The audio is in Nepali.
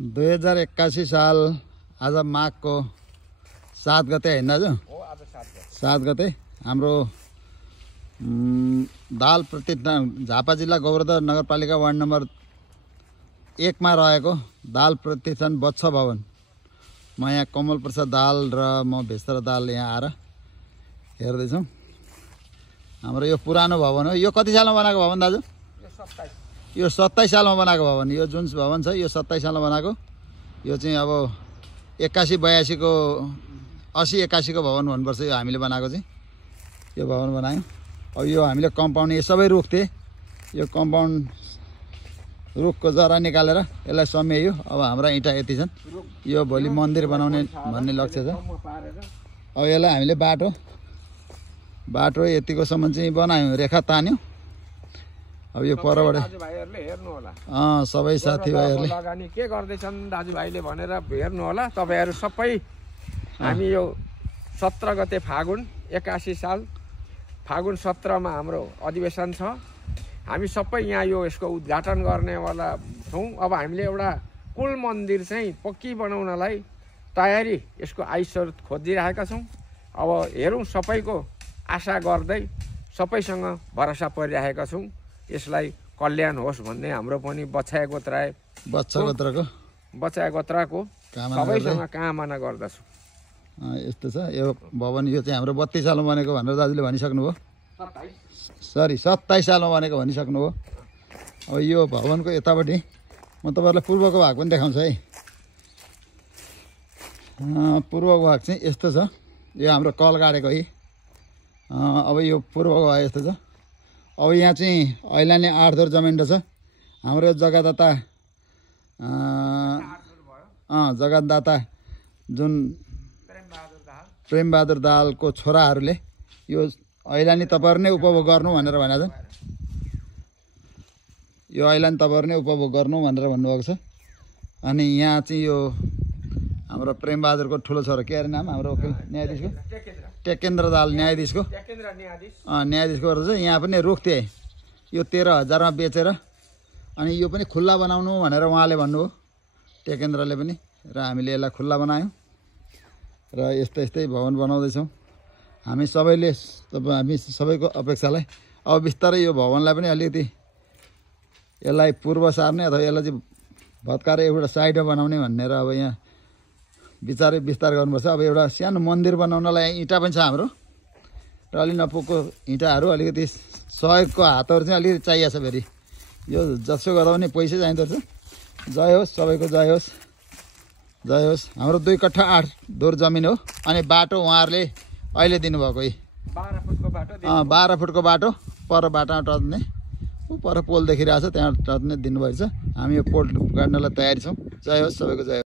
2081 साल आज माघको 7 गते हैन दाजु? हो, आज 7 गते हाम्रो दाल प्रतिष्ठान झापा जिल्ला गोबरधर नगरपालिका वार्ड नम्बर 1 मा रहेको दाल प्रतिष्ठान बच्छ भवन। म यहाँ कमल प्रसाद दाल र म भेस्तर दाल यहाँ आएर हेर्दैछौँ। हाम्रो यो पुरानो भवन हो। यो कति सालमा बनाएको भवन दाजु? यो 27 सालमा बनाएको भवन। यो जुन भवन छ यो 27 सालमा बनाएको। यो चाहिँ अब 81-82 को 80-81 को भवन भन्नुपर्छ। यो हामीले बनाएको चाहिँ यो भवन बनायौँ। अब यो हामीले कम्पाउन्ड यो सबै रुख थिए। यो कम्पाउन्ड रुखको जरा निकालेर यसलाई समेयो। अब हाम्रा इँटा यति छन्। यो भोलि मन्दिर बनाउने भन्ने लक्ष्य छ। अब यसलाई हामीले बाटो यतिकोसम्म चाहिँ बनायौँ, रेखा तान्यौँ। अब यो परबाट दाजुभाइहरूले हेर्नु होला। सबै साथीभाइहरूले लगानी के गर्दैछन् दाजुभाइले भनेर हेर्नु होला। तपाईहरु सबै हामी यो 17 गते फागुन 81 साल फागुन 17 मा हाम्रो अधिवेशन छ। हामी सबै यहाँ यो यसको उद्घाटन गर्नेवाला छौँ। अब हामीले एउटा कुल मन्दिर चाहिँ पक्की बनाउनलाई तयारी यसको आइसर खोजिरहेका छौँ। अब हेरौँ, सबैको आशा गर्दै सबैसँग भरोसा परिरहेका छौँ। यसलाई कल्याण होस् भन्ने हाम्रो पनि बच्चा गोत्रको सबैसँग कामना गर्दछु। यस्तो छ यो भवन। यो चाहिँ हाम्रो 32 सालमा बनेको भनेर दाजुले भनिसक्नुभयो। 27 सालमा बनेको भनिसक्नुभयो। अब यो भवनको यतापट्टि म तपाईँहरूलाई पूर्वको भाग पनि देखाउँछु है। पूर्वको भाग चाहिँ यस्तो छ। यो हाम्रो कल गाडेको है। अब यो पूर्वको भाग यस्तो छ। अब यहाँ चाहिँ अहिले नै 8 दर जमिन रहेछ। हाम्रो जग्गादाता जुन प्रेमबहादुर दाहालको छोराहरूले यो ऐलानी तपाईँहरू नै उपभोग गर्नु भनेर भनेको छ। यो ऐलानी तपाईँहरू नै उपभोग गर्नु भनेर भन्नुभएको छ। अनि यहाँ चाहिँ यो हाम्रो प्रेमबहादुरको ठुलो छोरा के अरे नाम हाम्रो न्यायाधीशको टेकेन्द्र दाहाल न्यायाधीशको रहेछ। यहाँ पनि रुख थिए। यो 13,000 मा बेचेर अनि यो पनि खुल्ला बनाउनु भनेर उहाँले भन्नुभयो, टेकेन्द्रले पनि। र हामीले यसलाई खुल्ला बनायौँ र यस्तै भवन बनाउँदैछौँ। हामी सबैको अपेक्षालाई अब बिस्तारै यो भवनलाई पनि अलिकति यसलाई पूर्व सार्ने अथवा यसलाई चाहिँ भत्काएर एउटा साइडमा बनाउने भनेर अब यहाँ विस्तार गर्नुपर्छ। अब एउटा सानो मन्दिर बनाउनलाई इँटा पनि छ हाम्रो र अलि नपुगको इँटाहरू अलिकति सहयोगको हातहरू चाहिँ अलिकति चाहिएको छ। फेरि यो जसो गर्दा पनि पैसा चाहिँदो रहेछ। जय होस्, सबैको जय होस्, जय होस्। हाम्रो 2 कट्ठा 8 दोर जमिन हो। अनि बाटो उहाँहरूले अहिले दिनुभएको है 12 फुटको बाटो पर बाटामा टर्ने पर पोल देखिरहेको छ त्यहाँ टर्ने दिनुभएको छ। हामी यो पोल गाड्नलाई तयारी छौँ। जय होस्, सबैको जय होस्।